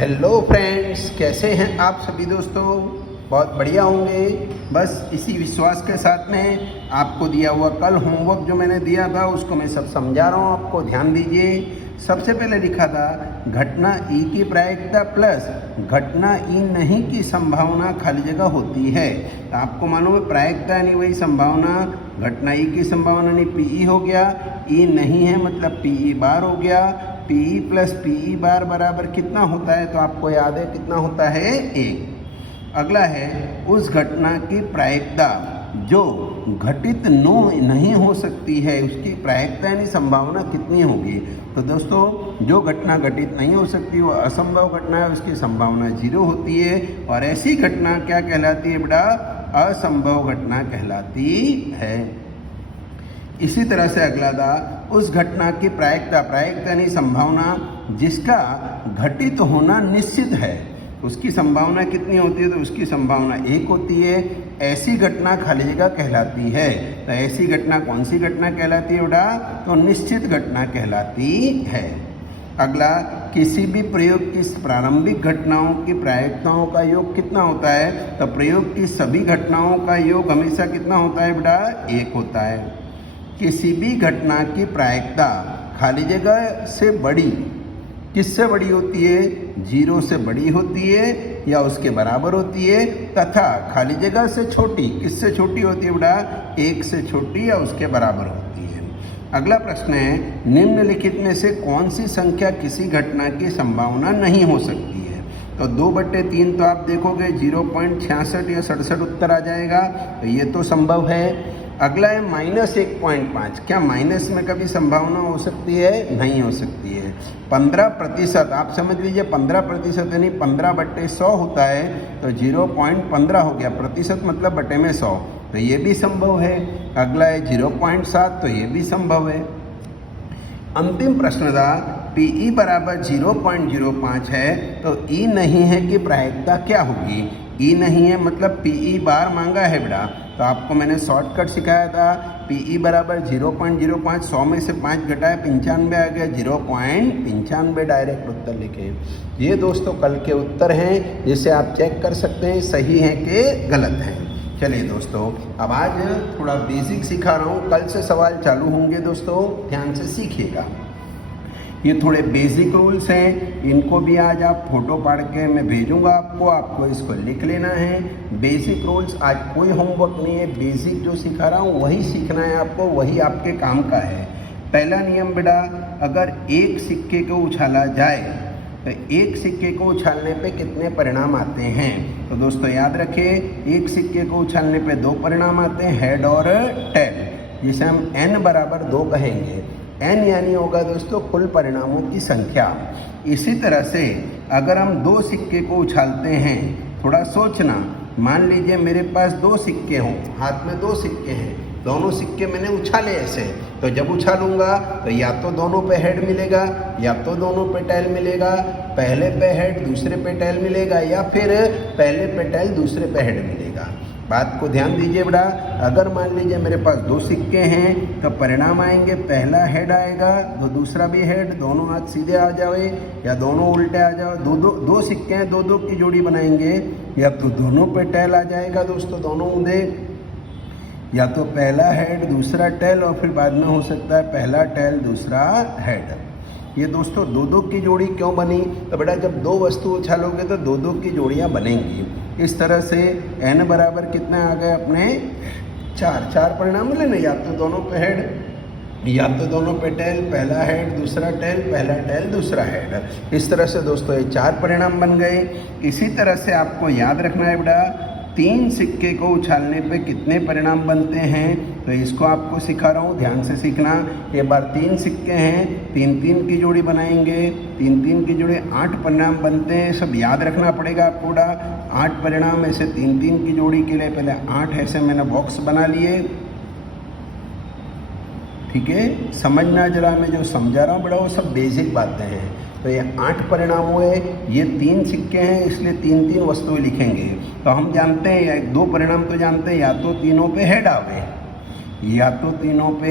Hello friends, कैसे हैं आप सभी दोस्तों। बहुत बढ़िया होंगे। बस इसी विश्वास के साथ में आपको दिया हुआ कल होमवर्क जो मैंने दिया था उसको मैं सब समझा रहा हूँ, आपको ध्यान दीजिए। सबसे पहले लिखा था घटना ई की प्रायिकता प्लस घटना ई नहीं की संभावना खाली जगह होती है। तो आपको मालूम है प्रायिकता यानी वही संभावना, घटना ई की संभावना नहीं पीई हो गया, ई नहीं है मतलब पीई बार हो गया। पीई प्लस पीई बार बराबर कितना होता है, तो आपको याद है कितना होता है, 1। अगला है उस घटना की प्रायिकता जो घटित नहीं हो सकती है, उसकी प्रायिकता यानी संभावना कितनी होगी। तो दोस्तों जो घटना घटित नहीं हो सकती वो असंभव घटना है, उसकी संभावना 0 होती है। और ऐसी घटना क्या कहलाती है बेटा, असंभव घटना कहलाती है। इसी तरह से अगला था उस घटना की प्रायिकता यानी संभावना जिसका घटित होना निश्चित है, उसकी संभावना कितनी होती है, तो उसकी संभावना 1 होती है। ऐसी घटना खाली जगह कहलाती है। तो ऐसी घटना कौन सी घटना कहलाती है बेटा, तो निश्चित घटना कहलाती है। अगला किसी भी प्रयोग की प्रारंभिक घटनाओं की प्रायिकताओं का योग कितना होता है, तो प्रयोग की सभी घटनाओं का योग हमेशा कितना होता है बेटा, 1 होता है। किसी भी घटना की प्रायिकता खाली जगह से बड़ी किससे बड़ी होती है, 0 से बड़ी होती है या उसके बराबर होती है, तथा खाली जगह से छोटी किससे छोटी होती है बेटा, 1 से छोटी या उसके बराबर होती है। अगला प्रश्न है निम्नलिखित में से कौन सी संख्या किसी घटना की संभावना नहीं हो सकती है। तो 2/3 तो आप देखोगे 0.66 या 67 उत्तर आ जाएगा, तो ये तो संभव है। अगला है -1.5, क्या माइनस में कभी संभावना हो सकती है, नहीं हो सकती है। 15%, आप समझ लीजिए 15% यानी 15/100 होता है, तो 0.15 हो गया, प्रतिशत मतलब बटे में 100, तो ये भी संभव है। अगला है 0.7, तो ये भी संभव है। अंतिम प्रश्न था पीई बराबर 0.05 है, तो ई नहीं है कि प्रायिकता क्या होगी। ई नहीं है मतलब पीई बार मांगा है बेटा, तो आपको मैंने शॉर्टकट सिखाया था। पीई बराबर 0.05, 100 में से 5 घटाए 95 आ गया, 0.95 डायरेक्ट उत्तर लिखे। ये दोस्तों कल के उत्तर हैं, जिसे आप चेक कर सकते हैं सही हैं कि गलत हैं। चलिए दोस्तों, अब आज थोड़ा बेसिक सिखा रहा हूँ, कल से सवाल चालू होंगे दोस्तों, ध्यान से सीखिएगा। ये थोड़े बेसिक रूल्स हैं, इनको भी आज आप फोटो पाड़ के मैं भेजूंगा आपको इसको लिख लेना है। बेसिक रूल्स, आज कोई होमवर्क नहीं है, बेसिक जो सिखा रहा हूँ वही सीखना है आपको, वही आपके काम का है। पहला नियम बेटा, अगर एक सिक्के को उछाला जाए तो एक सिक्के को उछालने पे कितने परिणाम आते हैं। तो दोस्तों याद रखिए, एक सिक्के को उछालने पे 2 परिणाम आते हैं, हेड और टेल, जिसे हम n बराबर 2 कहेंगे। n यानी होगा दोस्तों कुल परिणामों की संख्या। इसी तरह से अगर हम 2 सिक्के को उछालते हैं, थोड़ा सोचना, मान लीजिए मेरे पास 2 सिक्के हों, हाथ में 2 सिक्के हैं, दोनों सिक्के मैंने उछाले ऐसे, तो जब उछालूंगा तो या तो दोनों पे हेड मिलेगा या तो दोनों पे टेल मिलेगा, पहले पे हेड दूसरे पे टेल मिलेगा, या फिर पहले पे टेल दूसरे पे हेड मिलेगा। बात को ध्यान दीजिए बेटा, अगर मान लीजिए मेरे पास 2 सिक्के हैं तो परिणाम आएंगे, पहला हेड आएगा तो दूसरा भी हेड, दोनों हाथ सीधे आ जाए या दोनों उल्टे आ जाओ। दो सिक्के हैं, 2 की जोड़ी बनाएंगे, या तो दोनों पे टेल आ जाएगा दोस्तों, दोनों ऊँधे, या तो पहला हेड दूसरा टेल, और फिर बाद में हो सकता है पहला टेल दूसरा हेड। ये दोस्तों 2 की जोड़ी क्यों बनी, तो बेटा जब 2 वस्तु उछालोगे तो 2 की जोड़ियां बनेंगी। इस तरह से n बराबर कितने आ गए अपने, 4 परिणाम मिले ना, या तो दोनों पे हेड या तो दोनों पे टेल, पहला हेड दूसरा टेल, पहला टेल दूसरा हेड। इस तरह से दोस्तों ये 4 परिणाम बन गए। इसी तरह से आपको याद रखना है बेटा 3 सिक्के को उछालने पे कितने परिणाम बनते हैं, तो इसको आपको सिखा रहा हूँ, ध्यान से सीखना। एक बार 3 सिक्के हैं, 3 की जोड़ी बनाएंगे, 3 की जोड़ी 8 परिणाम बनते हैं, सब याद रखना पड़ेगा आपको बेटा। 8 परिणाम ऐसे 3 की जोड़ी के लिए, पहले 8 ऐसे मैंने बॉक्स बना लिए, ठीक है। समझना जरा, मैं जो समझा रहा हूँ बेटा वो सब बेसिक बातें हैं। तो ये 8 परिणाम हुए, ये 3 सिक्के हैं इसलिए 3 वस्तुएं लिखेंगे। तो हम जानते हैं, या 2 परिणाम तो जानते हैं, या तो तीनों पे हेड आवे या तो तीनों पे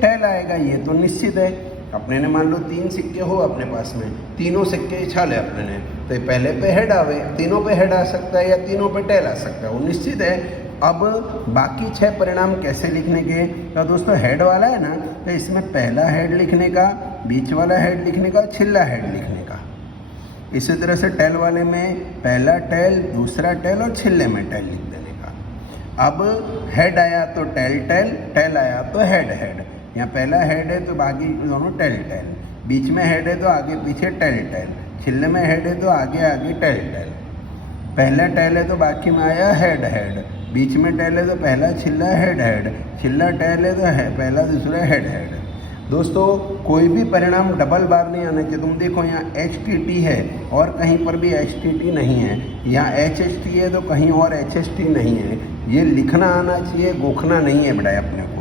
टेल आएगा, ये तो निश्चित है। अपने ने मान लो 3 सिक्के हो अपने पास में, तीनों सिक्के उछाले अपने ने, तो पहले पे हेड आवे, तीनों पे हेड आ सकता है या तीनों पे टेल आ सकता है, वो निश्चित है। अब बाकी 6 परिणाम कैसे लिखने के, तो दोस्तों हेड वाला है ना, तो इसमें पहला हेड लिखने का, बीच वाला हेड लिखने का, छिल्ला हेड लिखने का। इसी तरह से टेल वाले में पहला टेल, दूसरा टेल और छिल्ले में टेल लिख देने का। अब हेड आया तो टेल टेल, टेल आया तो हेड हेड। यहाँ पहला हेड है तो बाकी दोनों टेल टेल, बीच में हेड है तो आगे पीछे टेल टेल, छिल्ले में हेड है तो आगे आगे टेल टेल। पहला टेल है तो बाकी में आया हेड हेड, बीच में टेल है तो पहला छिल्ला हेड हेड, छिल्ला टेल है तो पहला दूसरा हेड हेड। दोस्तों कोई भी परिणाम डबल बार नहीं आना चाहिए। तुम देखो यहाँ HTT है और कहीं पर भी HTT नहीं है, यहाँ HHT है तो कहीं और HHT नहीं है। ये लिखना आना चाहिए, गोखना नहीं है बेटा अपने को।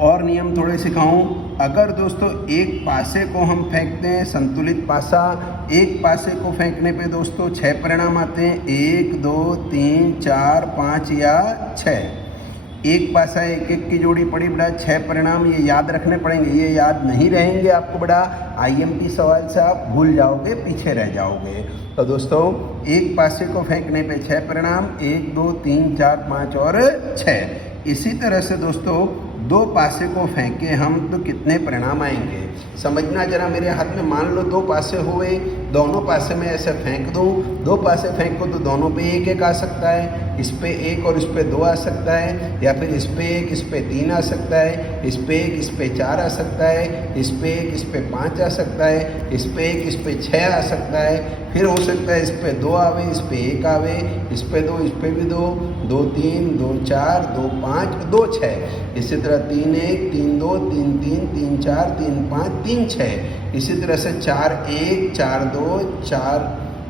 और नियम थोड़े सिखाऊं, अगर दोस्तों एक पासे को हम फेंकते हैं, संतुलित पासा, एक पासे को फेंकने पे दोस्तों 6 परिणाम आते हैं, 1 2 3 4 5 या 6। एक पासा एक एक की जोड़ी पड़ी बेटा, 6 परिणाम ये याद रखने पड़ेंगे। ये याद नहीं रहेंगे आपको बेटा, IMP सवाल से आप भूल जाओगे, पीछे रह जाओगे। तो दोस्तों एक पासे को फेंकने पे 6 परिणाम, 1 2 3 4 5 और 6। इसी तरह से दोस्तों 2 पासे को फेंके हम तो कितने परिणाम आएंगे समझना जरा मेरे हाथ में। मान लो 2 पासे हुए, दोनों पासे में ऐसे फेंक दूँ, 2 पासे फेंको तो दोनों पे 1 1 आ सकता है, इस पे 1 और इस पे 2 आ सकता है, या फिर इस पे 1 इस पे 3 आ सकता है, इस पे 1 इस पे 4 आ सकता है, इस पे 1 इस पे 5 आ सकता है, इस पे 1 इस पे 6 आ सकता है, फिर हो सकता है इस पे 2 आवे, इस पे 1 आवे, इस पे 2, इस पे भी 2, 2 3 2 4 2 5 2 6। इसी तरह 3 1 3 2 3 3 3 4 3 5 3 6। इसी तरह से 4 1 4 2 4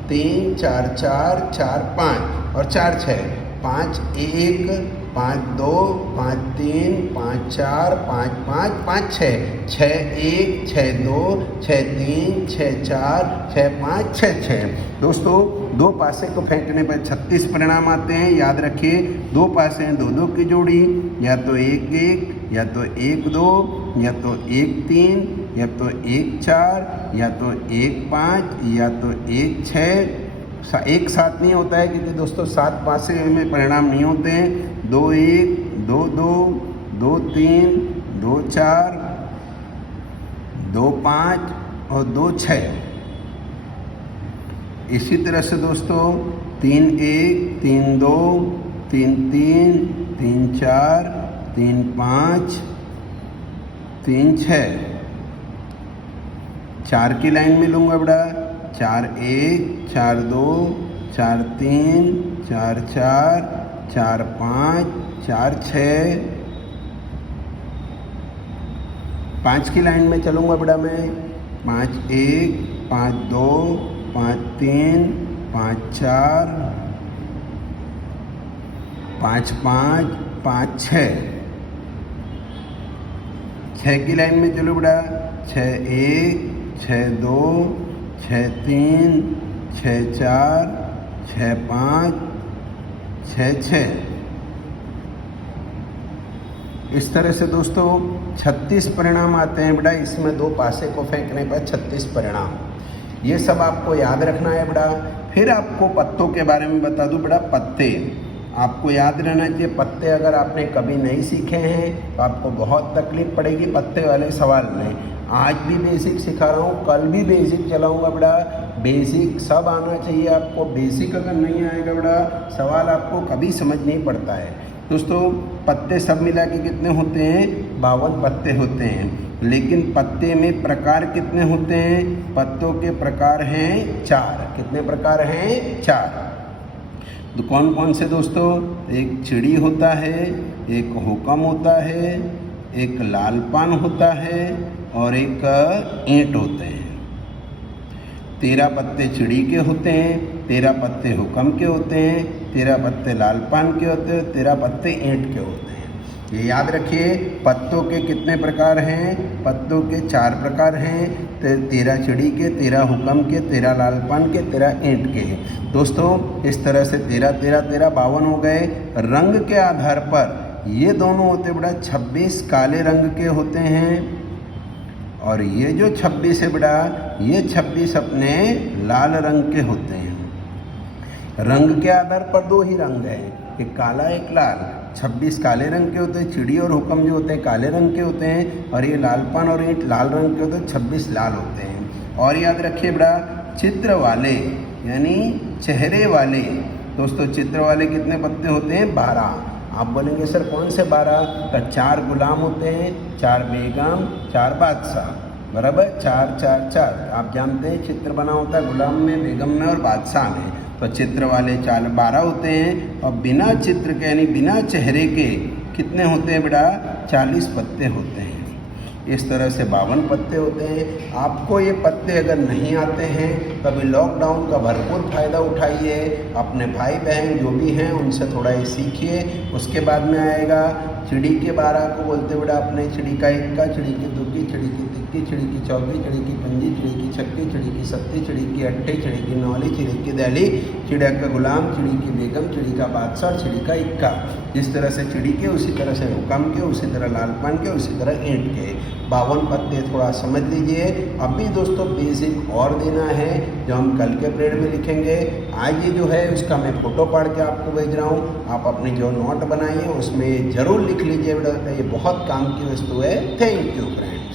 3 4 4 4 5 और 4 6, 5 1 5 2 5 3 5 4 5 5 5 6, 6 1 6 2 6 3 6 4 6 5 6 6। दोस्तों 2 पासे को फेंकने पर 36 परिणाम आते हैं, याद रखिए। 2 पासे हैं 2 2 की जोड़ी, या तो 1 1, या तो 1 2, या तो 1 3, या तो 1 4, या तो 1 5, या तो 1 6। एक साथ नहीं होता है क्योंकि दोस्तों 7 पासे में परिणाम नहीं होते हैं। 2 1 2 2 2 3 2 4 2 5 और 2 6। इसी तरह से दोस्तों 3 1 3 2 3 3 3 4 3 5 3 6। 4 की लाइन में लूँगा बेटा, 4 1 4 2 4 3 4 4 4 5 4 6। 5 की लाइन में चलूँगा बेटा मैं, 5 1 5 2 5 3 5 4 5 5 5 6। 6 की लाइन में चलो बेटा, 6 1 6 2 6 3 6 4 6 5 6 6। इस तरह से दोस्तों 36 परिणाम आते हैं बेटा। इसमें 2 पासे को फेंकने पर 36 परिणाम, ये सब आपको याद रखना है बेटा। फिर आपको पत्तों के बारे में बता दूं बेटा। पत्ते आपको याद रहना चाहिए। पत्ते अगर आपने कभी नहीं सीखे हैं तो आपको बहुत तकलीफ पड़ेगी पत्ते वाले सवाल में। आज भी बेसिक सिखा रहा हूँ, कल भी बेसिक चलाऊंगा बेटा। बेसिक सब आना चाहिए आपको। बेसिक अगर नहीं आएगा बेटा, सवाल आपको कभी समझ नहीं पड़ता है। दोस्तों पत्ते सब मिला के कितने होते हैं? 52 पत्ते होते हैं। लेकिन पत्ते में प्रकार कितने होते हैं? पत्तों के प्रकार हैं 4। कितने प्रकार हैं? 4। तो कौन कौन से दोस्तों? एक चिड़ी होता है, एक हुक्म होता है, एक लाल पान होता है और एक ईंट होते हैं। 13 पत्ते चिड़ी के होते हैं, 13 पत्ते हुक्म के होते हैं, 13 पत्ते लाल पान के होते हैं, 13 पत्ते ईंट के होते हैं। ये याद रखिए। पत्तों के कितने प्रकार हैं? पत्तों के 4 प्रकार हैं। 13 चिड़ी के, 13 हुक्म के, 13 लाल पान के, 13 ईंट के। दोस्तों इस तरह से 13 13 13 52 हो गए। रंग के आधार पर ये दोनों होते बेटा 26 काले रंग के होते हैं और ये जो 26 है बेटा, ये 26 अपने लाल रंग के होते हैं। रंग के आधार पर दो ही रंग हैं, एक काला एक लाल। 26 काले रंग के होते हैं, चिड़ी और हुक्म जो होते हैं काले रंग के होते हैं, और ये लालपन और ईंट लाल रंग के होते हैं, 26 लाल होते हैं। और याद रखिए बेटा, चित्र वाले यानी चेहरे वाले, दोस्तों चित्र वाले कितने पत्ते होते हैं? 12। आप बोलेंगे सर कौन से 12? तो 4 गुलाम होते हैं, 4 बेगम, 4 बादशाह, बराबर 4 4 4। आप जानते हैं चित्र बना होता है गुलाम में, बेगम में और बादशाह में। तो चित्र वाले 12 होते हैं, और बिना चित्र के यानी बिना चेहरे के कितने होते हैं बेटा? 40 पत्ते होते हैं। इस तरह से 52 पत्ते होते हैं। आपको ये पत्ते अगर नहीं आते हैं तभी लॉकडाउन का भरपूर फ़ायदा उठाइए, अपने भाई बहन जो भी हैं उनसे थोड़ा ये सीखिए। उसके बाद में आएगा चिड़ी के 12 को बोलते बेटा अपने, चिड़ी का इक्का, चिड़ी की दुग्गी, चिड़ी की तिक्की, चिड़ी की चौकी, चिड़ी की पंजी, चिड़ी की छक्की, चिड़ी की सत्ती, चिड़ी की अट्ठी, चिड़ी की नौली, चिड़ी की दहली, चिड़िया का गुलाम, चिड़ी की बेगम, चिड़ी का बादशाह, चिड़ी का इक्का। जिस तरह से चिड़ी के उसी तरह से हुक्म के, उसी तरह लालपन के, उसी तरह ईंट के। 52 पत्ते थोड़ा समझ लीजिए। अभी दोस्तों बेसिक और देना है जो हम कल के पीरियड में लिखेंगे। आज ये जो है उसका मैं फ़ोटो पढ़ के आपको भेज रहा हूँ। आप अपनी जो नोट बनाइए उसमें ज़रूर लिख लीजिए बेटा, ये बहुत काम की वस्तु है। Thank you friend.